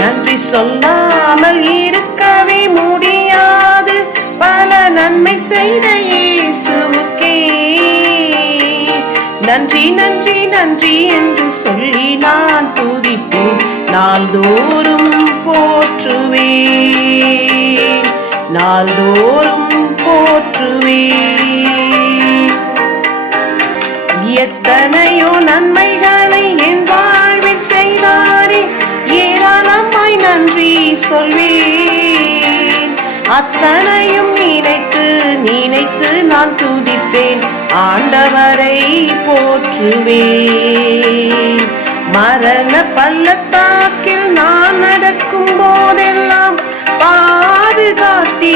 நன்றி சொல்லாமல் இருக்கவே முடியாது. பல நன்மை செய்த இயேசுவுக்கே நன்றி நன்றி நன்றி என்று சொல்லி நான் துதிப்பேன். நாள்தோறும் போற்றுவேன், நாள்தோறும் போற்றுவேன். எத்தனையோ நன்மைகளை என் வாழ்வில் செய்தாரே, ஏராளமாய் நன்றி சொல்வேன். அத்தனையும் நினைத்து நினைத்து நான் துதிப்பேன், ஆண்டவரை போற்றுவேன். மரண பள்ளத்தாக்கில் நான் நடக்கும் போதெல்லாம் பாதுகாத்தீரையா,